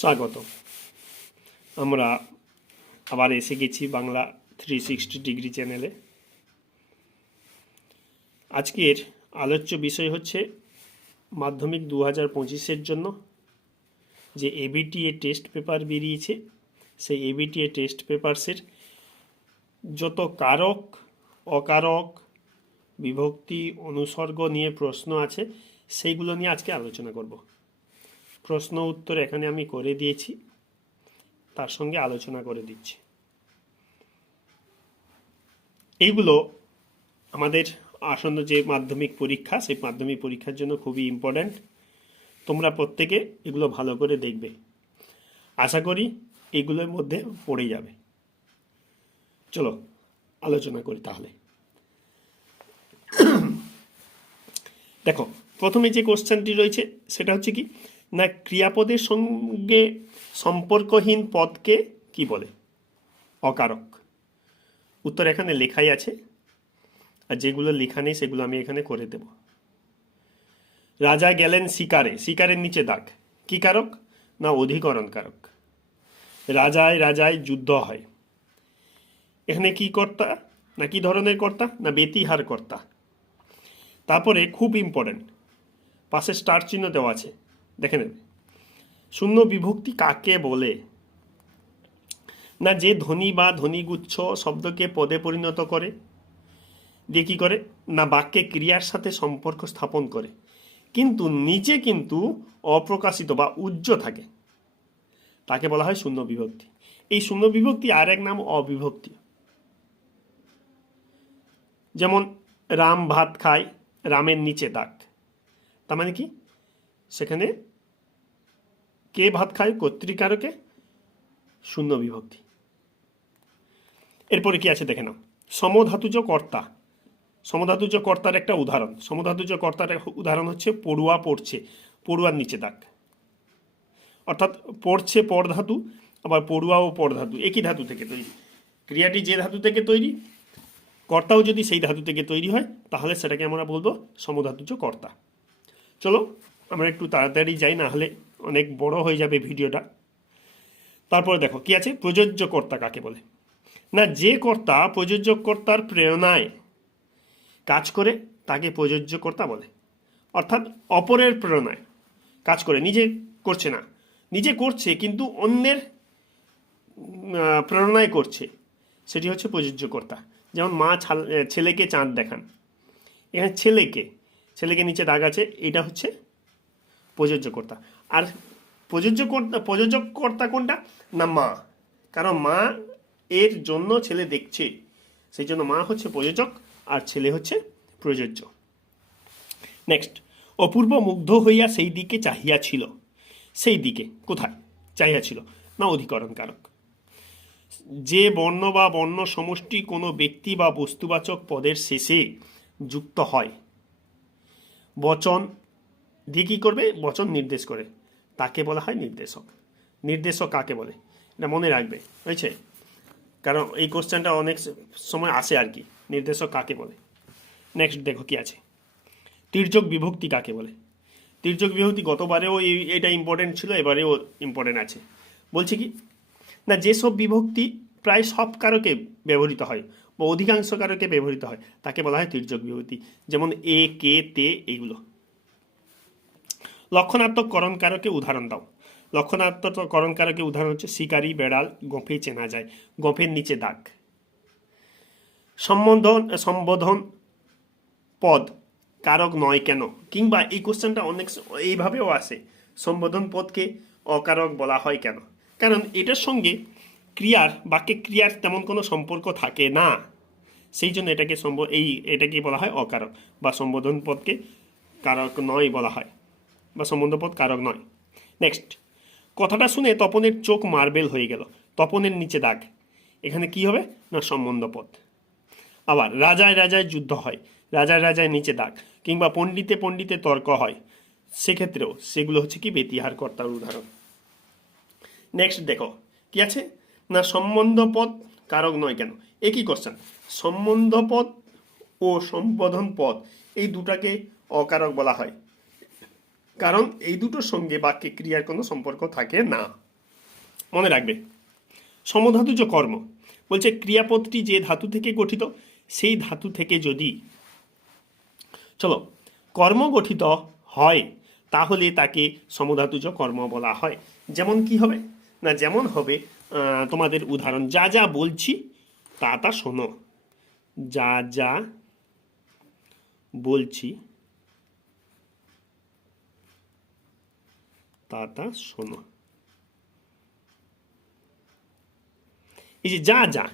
স্বাগত। আমরা আবার এসে গেছি বাংলা 360 ডিগ্রি চ্যানেলে। আজকের আলোচ্য বিষয় হচ্ছে মাধ্যমিক 2025-এর জন্য যে এবিটিএ টেস্ট পেপার বেরিয়েছে, সেই এবিটিএ টেস্ট পেপারসের যত কারক, অকারক, বিভক্তি, অনুসর্গ নিয়ে প্রশ্ন আছে, সেইগুলো নিয়ে আজকে আলোচনা করব। প্রশ্ন উত্তর এখানে আমি করে দিয়েছি, তার সঙ্গে আলোচনা করে দিচ্ছি। এইগুলো আমাদের আসন্ন যে মাধ্যমিক পরীক্ষা, সেই মাধ্যমিক পরীক্ষার জন্য খুবই ইম্পর্ট্যান্ট। তোমরা প্রত্যেকে এগুলো ভালো করে দেখবে, আশা করি এগুলোর মধ্যে পড়ে যাবে। চলো আলোচনা করি তাহলে। দেখো, প্রথমে যে কোশ্চেনটি রয়েছে সেটা হচ্ছে কি না, ক্রিয়াপদের সঙ্গে সম্পর্কহীন পদকে কি বলে? অকারক। উত্তর এখানে লেখাই আছে, আর যেগুলো লেখা নেই সেগুলো আমি এখানে করে দেব। রাজা গেলেন শিকারে, শিকারের নিচে দাগ, কি কারক? না অধিকরণ কারক। রাজায় রাজায় যুদ্ধ হয়, এখানে কি কর্তা? না কি ধরনের কর্তা? না বেতিহার কর্তা। তারপরে খুব ইম্পর্টেন্ট, পাশে স্টার চিহ্ন দেওয়া আছে, দেখে নেবে। শূন্য বিভক্তি কাকে বলে? না যে ধ্বনি বা ধ্বনিগুচ্ছ শব্দকে পদে পরিণত করে, দিয়ে কি করে? না বাক্যে ক্রিয়ার সাথে সম্পর্ক স্থাপন করে, কিন্তু নিচে কিন্তু অপ্রকাশিত বা উজ্জ থাকে, তাকে বলা হয় শূন্য বিভক্তি। এই শূন্য বিভক্তি আর এক নাম অবিভক্তি। যেমন রাম ভাত খায়, রামের নিচে দাগ, তার মানে কি? সেখানে কে ভাত খায়? কর্তৃকারকে, শূন্য বিভক্তি। এরপরে কি আছে দেখে নাও, সমধাতুজ কর্তা। সমধাতুজ কর্তার একটা উদাহরণ, সমধাতুজ কর্তার উদাহরণ হচ্ছে পড়ুয়া পড়ছে, পড়ুয়ার নিচে দাগ। অর্থাৎ পড়ছে পর ধাতু, আবার পড়ুয়াও পর ধাতু, একই ধাতু থেকে তৈরি। ক্রিয়াটি যে ধাতু থেকে তৈরি, কর্তাও যদি সেই ধাতু থেকে তৈরি হয়, তাহলে সেটাকে আমরা বলবো সমধাতুজ কর্তা। চলো আমরা একটু তাড়াতাড়ি যাই, না হলে অনেক বড় হয়ে যাবে ভিডিওটা। তারপরে দেখো কি আছে, প্রযোজ্য কর্তা কাকে বলে? না যে কর্তা প্রযোজ্য কর্তার প্রেরণায় কাজ করে তাকে প্রযোজ্য কর্তা বলে। অর্থাৎ অপরের প্রেরণায় কাজ করে, নিজে করছে না, নিজে করছে কিন্তু অন্যের প্রেরণায় করছে, সেটি হচ্ছে প্রযোজ্য কর্তা। যেমন মা ছেলেকে চাঁদ দেখান, এখানে ছেলেকে, ছেলেকে নিচে দাগ আছে, এটা হচ্ছে প্রযোজ্য কর্তা। আর প্রযোজক কর্তা কোনটা? না মা, কারণ মা এর জন্য ছেলে দেখছে, সেই জন্য মা হচ্ছে প্রযোজক আর ছেলে হচ্ছে প্রযোজ্য। নেক্সট, অপূর্ব মুগ্ধ হইয়া সেই দিকে চাহিয়া ছিল, সেই দিকে কোথায় চাহিয়া ছিল? না অধিকরণ কারক। যে বর্ণ বা বর্ণ সমষ্টি কোনো ব্যক্তি বা বস্তুবাচক পদের শেষে যুক্ত হয়, বচন দিয়ে কী করবে? বচন নির্দেশ করে, তাকে বলা হয় নির্দেশক। নির্দেশক কাকে বলে? এটা মনে রাখবে, হয়েছে? কারণ এই কোশ্চেনটা অনেক সময় আসে আর কি, নির্দেশক কাকে বলে। নেক্সট দেখো কি আছে, তির্যক বিভক্তি কাকে বলে? তির্যক বিভক্তি গতবারেও এটা ইম্পর্টেন্ট ছিল, এবারেও ইম্পর্টেন্ট আছে। বলছে কি না, যেসব বিভক্তি প্রায় সব কারকে ব্যবহৃত হয় বা অধিকাংশ কারকে ব্যবহৃত হয়, তাকে বলা হয় তির্যক বিভক্তি। যেমন এ, কে, তে, এইগুলো। লক্ষণাত্মক করণ কারকে উদাহরণ দাও। লক্ষণাত্মক করণ কারকে উদাহরণ হচ্ছে শিকারী, বেড়াল, গোঁফে চেনা যায়, গোঁফের নিচে দাগ। সম্বোধন পদ কারক নয় কেন? কিংবা এই কোশ্চেনটা অনেক এইভাবেও আসে, সম্বোধন পদকে অকারক বলা হয় কেন? কারণ এটার সঙ্গে ক্রিয়ার, বাক্যে ক্রিয়ার তেমন কোনো সম্পর্ক থাকে না, সেই জন্য এটাকে এটাকে বলা হয় অকারক, বা সম্বোধন পদকে কারক নয় বলা হয়, বা সম্বন্ধ পদ কারক নয়। নেক্সট, কথাটা শুনে তপনের চোখ মার্বেল হয়ে গেল, তপনের নিচে দাগ, এখানে কি হবে? না সম্বন্ধ পদ। আবার রাজায় রাজায় যুদ্ধ হয়, রাজায় রাজায় নিচে দাগ, কিংবা পণ্ডিতে পণ্ডিতে তর্ক হয়, সেক্ষেত্রেও সেগুলো হচ্ছে কি বেতিহার কর্তার উদাহরণ। নেক্সট দেখো কি আছে, না সম্বন্ধ পদ কারক নয় কেন? একই কোশ্চেন, সম্বন্ধ পদ ও সম্বোধন পদ এই দুটাকে অকারক বলা হয়, কারণ এই দুটোর সঙ্গে বাক্যে ক্রিয়ার কোনো সম্পর্ক থাকে না। মনে রাখবে। সমধাতুজ কর্ম বলছে ক্রিয়াপদটি যে ধাতু থেকে গঠিত সেই ধাতু থেকে যদি চলো কর্ম গঠিত হয় তাহলে তাকে সমধাতুজ কর্ম বলা হয়। যেমন কি হবে না, যেমন হবে তোমাদের উদাহরণ, যা যা বলছি তা তা শোনো, যা যা বলছি তা তা শোনো। এই যে যা যা,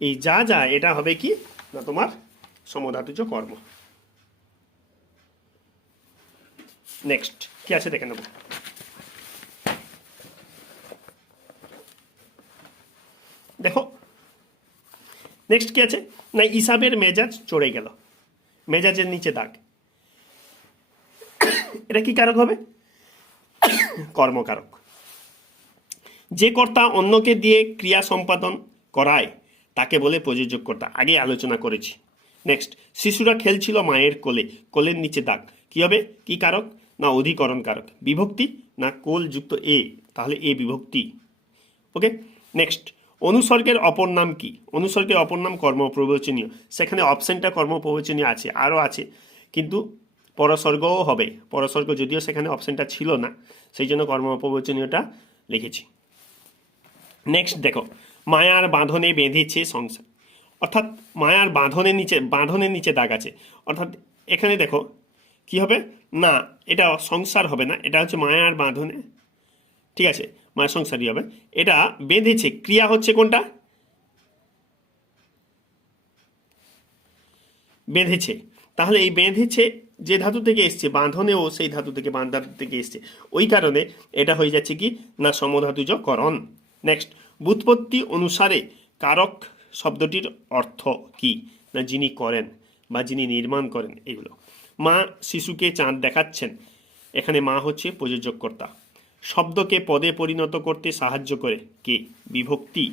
এই যা যা এটা হবে কি না তোমার সমধাতুজ কর্ম। নেক্সট কি আছে দেখে নেব। দেখো নেক্সট কি আছে না, ইসাবের মেজাজ চড়ে গেল, মেজাজের নিচে দাগ, এটা কি কারক হবে? কর্মকারক। যে কর্তা অন্যকে দিয়ে ক্রিয়া সম্পাদন করায় তাকে বলে প্রযোজক কর্তা, আগে আলোচনা করেছি। নেক্সট, শিশুরা খেলছিল মায়ের কোলে, কোলের নিচে দাগ, কি হবে? কি কারক না অধিকরণ কারক। বিভক্তি না কোল যুক্ত এ, তাহলে এ বিভক্তি। ওকে। নেক্সট, অনুসর্গের অপর নাম কি? অনুসর্গের অপর নাম কর্মপ্রবচনীয়। সেখানে অপশনটা কর্মপ্রবচনীয় আছে, আরও আছে, কিন্তু পরসর্গও হবে। পরসর্গ যদিও সেখানে অপশনটা ছিল না, সেই জন্য কর্মপ্রবচনীয়টা লিখেছি। নেক্সট দেখো, মায়ার বাঁধনে বেঁধেছে সংসার, অর্থাৎ মায়ার বাঁধনের নিচে দাগ আছে, অর্থাৎ এখানে দেখো কি হবে না, এটা সংসার হবে না, এটা হচ্ছে মায়ার বাঁধনে, ঠিক আছে, মায়ের সংসারই হবে। এটা বেঁধেছে, ক্রিয়া হচ্ছে কোনটা? বেঁধেছে। তাহলে এই বেঁধেছে যে ধাতু থেকে এসছে, বাঁধনেও সেই ধাতু থেকে, বাঁধ ধাতু থেকে এসছে, ওই কারণে এটা হয়ে যাচ্ছে কি না সমধাতুজ করণ। নেক্সট, ব্যুৎপত্তি অনুসারে কারক শব্দটির অর্থ কি না যিনি করেন বা যিনি নির্মাণ করেন, এগুলো। মা শিশুকে চাঁদ দেখাচ্ছেন, এখানে মা হচ্ছে প্রযোজক কর্তা। শব্দকে পদে পরিণত করতে সাহায্য করে কে? বিভক্তি।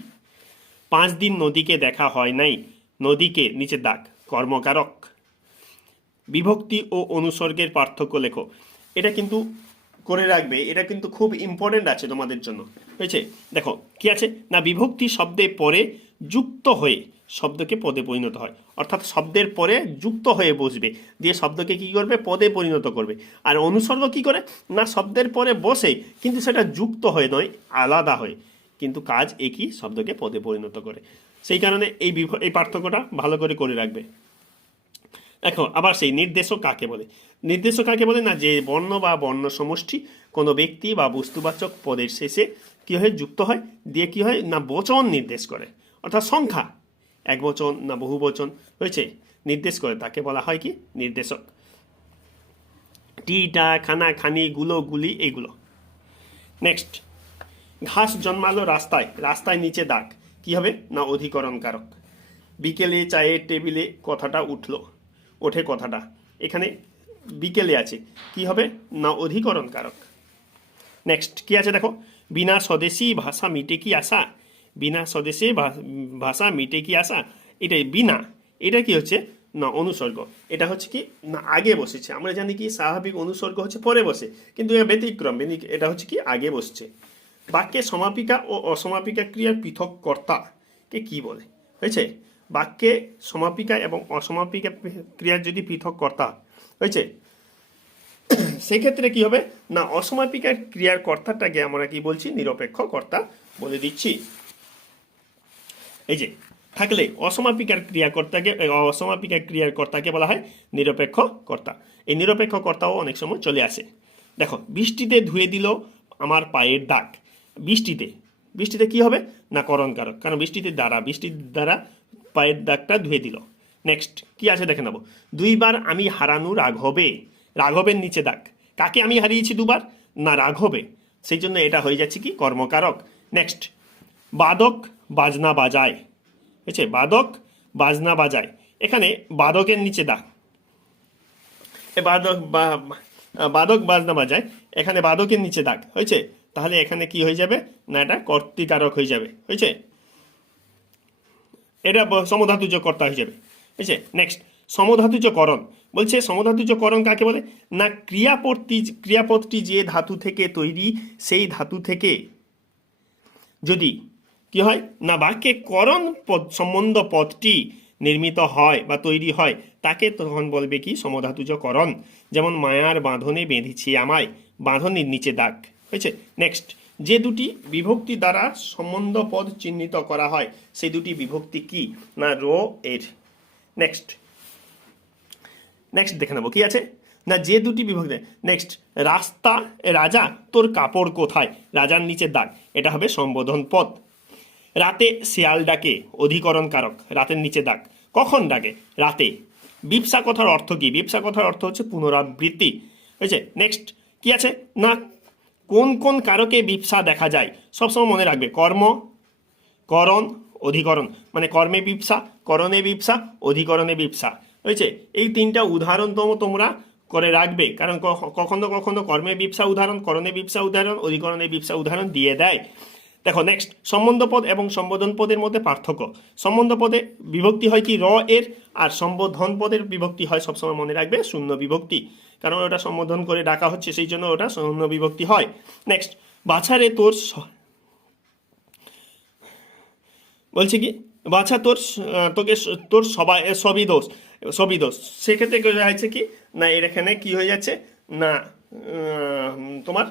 5 দিন নদীকে দেখা হয় নাই, নদীকে নিচে দাগ, কর্মকারক। বিভক্তি ও অনুসর্গের পার্থক্য লেখো, এটা কিন্তু করে রাখবে, এটা কিন্তু খুব ইম্পর্টেন্ট আছে তোমাদের জন্য, হয়েছে? দেখো কি আছে না, বিভক্তি শব্দে পরে যুক্ত হয়ে শব্দকে পদে পরিণত হয়, অর্থাৎ শব্দের পরে যুক্ত হয়ে বসবে, দিয়ে শব্দকে কি করবে? পদে পরিণত করবে। আর অনুসর্গ কি করে না, শব্দের পরে বসে, কিন্তু সেটা যুক্ত হয়ে নয়, আলাদা হয়, কিন্তু কাজ একই, শব্দকে পদে পরিণত করে। সেই কারণে এই পার্থক্যটা ভালো করে রাখবে। দেখো আবার সেই নির্দেশক কাকে বলে? নির্দেশক কাকে বলে না, যে বর্ণ বা বর্ণ সমষ্টি কোনো ব্যক্তি বা বস্তুবাচক পদের শেষে কি হয়? যুক্ত হয়, দিয়ে কি হয় না বচন নির্দেশ করে, অর্থাৎ সংখ্যা, এক বচন না বহু বচন, হয়েছে, নির্দেশ করে, তাকে বলা হয় কি নির্দেশক। টিটা, খানা, খানি, গুলো, গুলি, এগুলো। নেক্সট, ঘাস জন্মালো রাস্তায়, রাস্তায় নিচে দাগ, কি হবে না অধিকরণ কারক। বিকেলে চায়ের টেবিলে কথাটা উঠলো, ওঠে কথাটা, এখানে বিকেলে আছে, কি হবে না অধিকরণ কারক। নেক্সট কি আছে দেখো, বিনা স্বদেশী ভাষা মিটে কি আশা, বিনা স্বদেশী ভাষা মিটে কি আশা, এটাই বিনা, এটা কি হচ্ছে না অনুসর্গ, এটা হচ্ছে কি না আগে বসেছে। আমরা জানি কি স্বাভাবিক অনুসর্গ হচ্ছে পরে বসে, কিন্তু এর ব্যতিক্রম, এটা হচ্ছে কি আগে বসছে। বাক্যে সমাপিকা ও অসমাপিকা ক্রিয়ার পৃথক কর্তাকে কি বলে? হয়েছে, বাক্যে সমাপিকা এবং অসমাপিকা ক্রিয়ার যদি পৃথক কর্তা হয়েছে, সেক্ষেত্রে কি হবে না অসমাপিকা ক্রিয়ার কর্তাটাকে আমরা কি বলছি? নিরপেক্ষ কর্তা বলে দিচ্ছি। এই যে থাকলে অসমাপিকার ক্রিয়ার কর্তাকে বলা হয় নিরপেক্ষ কর্তা। এই নিরপেক্ষ কর্তাও অনেক সময় চলে আসে। দেখো, বৃষ্টিতে ধুয়ে দিল আমার পায়ের দাগ, বৃষ্টিতে কি হবে না করণ কারক, কারণ বৃষ্টির দ্বারা পায়ের দাগটা ধুয়ে দিল। নেক্সট কি আছে দেখে নেব, 2 বার আমি হারানো রাঘবে, রাঘবের নিচে দাগ, কাকে আমি হারিয়েছি 2 বার না রাঘবে, সেই জন্য এটা হয়ে যাচ্ছে কি কর্মকারক। নেক্সট, বাদক বাজনা বাজায়, হয়েছে, বাদক বাজনা বাজায়, এখানে বাদকের নিচে দাগ, বাদক বাজনা বাজায়, এখানে বাদকের নিচে দাগ, হয়েছে, তাহলে এখানে কি হয়ে যাবে না এটা কর্তৃকারক হয়ে যাবে, হয়েছে, এটা সমধাতুজ কর্তা হয়ে যাবে, হয়েছে। নেক্সট, সমধাতুজ করণ বলছে, সমধাতুজ করণ কাকে বলে না ক্রিয়াপদটি যে ধাতু থেকে তৈরি সেই ধাতু থেকে যদি কি হয় না বাক্যে করণ পদ সম্বন্ধ পদটি নির্মিত হয় বা তৈরি হয় তাকে তখন বলবে কি সমধাতুজ করণ। যেমন মায়ার বাঁধনে বেঁধেছি আমায়, বাঁধনের নিচে দাগ হয়েছে। নেক্সট, যে দুটি বিভক্তি দ্বারা সম্বন্ধ পদ চিহ্নিত করা হয় সেই দুটি বিভক্তি কি না এর। নেক্সট নেক্সট দেখে নেবো কি আছে না যে দুটি বিভক্তি। নেক্সট, রাস্তা রাজা তোর কাপড় কোথায়, রাজার নিচে দাগ, এটা হবে সম্বোধন পদ। রাতে শিয়াল ডাকে, অধিকরণ কারক, রাতের নিচে দাগ। কখন ডাকে, রাতে। বিপসা কথার অর্থ কি, বিপসা কথার অর্থ হচ্ছে পুনরাবৃত্তি হয়েছে। নেক্সট কি আছে না কোন কোন কারকে বিপসা দেখা যায়, সবসময় মনে রাখবে কর্ম, করণ, অধিকরণ, মানে কর্মে বিপসা, করণে বিপসা, অধিকরণে বিপসা হয়েছে। এই তিনটা উদাহরণ তোমরা করে রাখবে, কারণ কখনো কখনো কর্মে বিপসা উদাহরণ, করণে বিপসা উদাহরণ, অধিকরণে বিপসা উদাহরণ দিয়ে দেয়। দেখো নেক্সট, সম্বন্ধ পদ এবং সম্বোধন পদের মধ্যে পার্থক্য। সম্বন্ধ পদে বিভক্তি হয় কি এর, আর সম্বোধন পদের বিভক্তি হয় সবসময় মনে রাখবে শূন্য বিভক্তি, কারণ ওটা সম্বোধন করে ডাকা হচ্ছে সেই জন্য ওটা শূন্য বিভক্তি হয়। নেক্সট, বাছারে তোর বলছে কি বাছা তোর তোকে তোর সবই দোষ, সবই দোষ। সেক্ষেত্রে হয়েছে কি না এখানে কি হয়ে যাচ্ছে না তোমার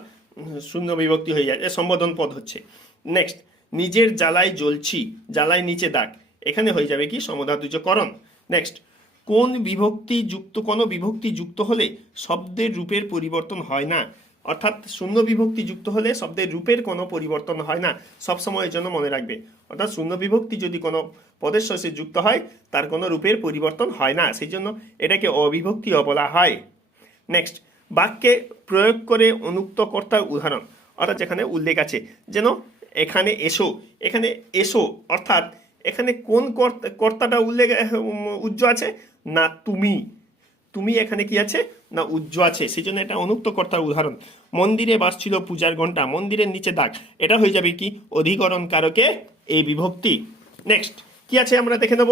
শূন্য বিভক্তি হয়ে যায়, সম্বোধন পদ হচ্ছে। নেক্সট, নিজের জ্বালায় জ্বলছি, জ্বালায় নিচে দাগ, এখানে হয়ে যাবে কি সমধাতুজ করণ। নেক্সট, কোন বিভক্তি যুক্ত হলে শব্দের রূপের পরিবর্তন হয় না, অর্থাৎ শূন্য বিভক্তি যুক্ত হলে শব্দের রূপের কোনো পরিবর্তন হয় না, সবসময়ের জন্য মনে রাখবে। অর্থাৎ শূন্য বিভক্তি যদি কোনো পদের শেষে যুক্ত হয় তার কোনো রূপের পরিবর্তন হয় না, সেই জন্য এটাকে অবিভক্তিও বলা হয়। নেক্সট, বাক্যে প্রয়োগ করে অনুক্ত কর্তার উদাহরণ, অর্থাৎ যেখানে উল্লেখ আছে যেন এখানে এসো, এখানে এসো অর্থাৎ এখানে কোন কর্তাটা উল্লেখ উজ্জ্ব আছে না তুমি, তুমি এখানে কি আছে না উজ্জ্ব আছে, সেই জন্য এটা অনুক্ত কর্তার উদাহরণ। মন্দিরে বাজছিল পূজার ঘন্টা, মন্দিরের নিচে দাগ, এটা হয়ে যাবে কি অধিকরণ কারকে এই বিভক্তি। নেক্সট কি আছে আমরা দেখে নেব,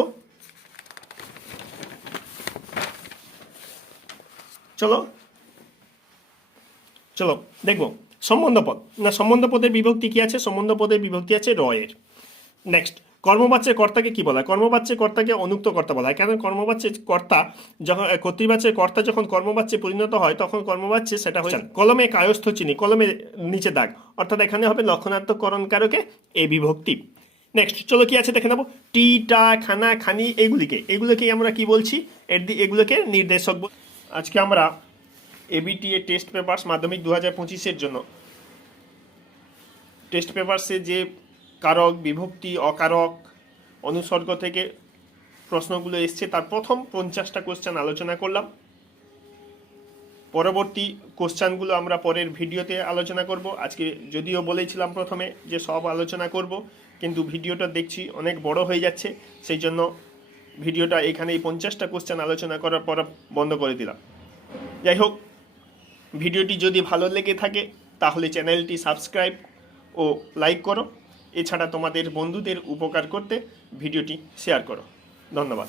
চলো চলো দেখবো। সম্বন্ধ পদ না সম্বন্ধ পদের বিভক্তি কি আছে, সম্বন্ধ পদের বিভক্তি আছে এর। নেক্সট, কর্মবাচ্যের কর্তাকে কি বলা হয়, কর্মবাচ্যের কর্তাকে অনুক্ত কর্তা বলা হয়, কারণ কর্মবাচ্যের কর্তা যখন কর্তৃবাচ্যের কর্তা যখন কর্মবাচ্যে পরিণত হয় তখন কর্মবাচ্যে সেটা হয়ে যায়। কলমে কায়স্থ চিনি, কলমে নিচে দাগ, অর্থাৎ এখানে হবে লক্ষণাত্মকরণ কারকে এই বিভক্তি। নেক্সট চলো কি আছে দেখে নেবো, টি টা খানা খানি এগুলোকে আমরা কি বলছি, এগুলোকে নির্দেশক। আজকে আমরা এবিটিএ টেস্ট পেপারস মাধ্যমিক 2025-এর জন্য টেস্ট পেপারসে যে কারক, বিভক্তি, অকারক, অনুসর্গ থেকে প্রশ্নগুলো এসছে তার প্রথম 50টা কোশ্চেন আলোচনা করলাম। পরবর্তী কোশ্চেনগুলো আমরা পরের ভিডিওতে আলোচনা করব। আজকে যদিও বলেছিলাম প্রথমে যে সব আলোচনা করব, কিন্তু ভিডিওটা দেখছি অনেক বড় হয়ে যাচ্ছে, সেই জন্য ভিডিওটা এখানে এই 50টা কোশ্চেন আলোচনা করার পর বন্ধ করে দিলাম। যাই হোক, ভিডিওটি যদি ভালো লেগে থাকে তাহলে চ্যানেলটি সাবস্ক্রাইব ও লাইক করো, এছাড়া তোমাদের বন্ধুদের উপকার করতে ভিডিওটি শেয়ার করো। ধন্যবাদ।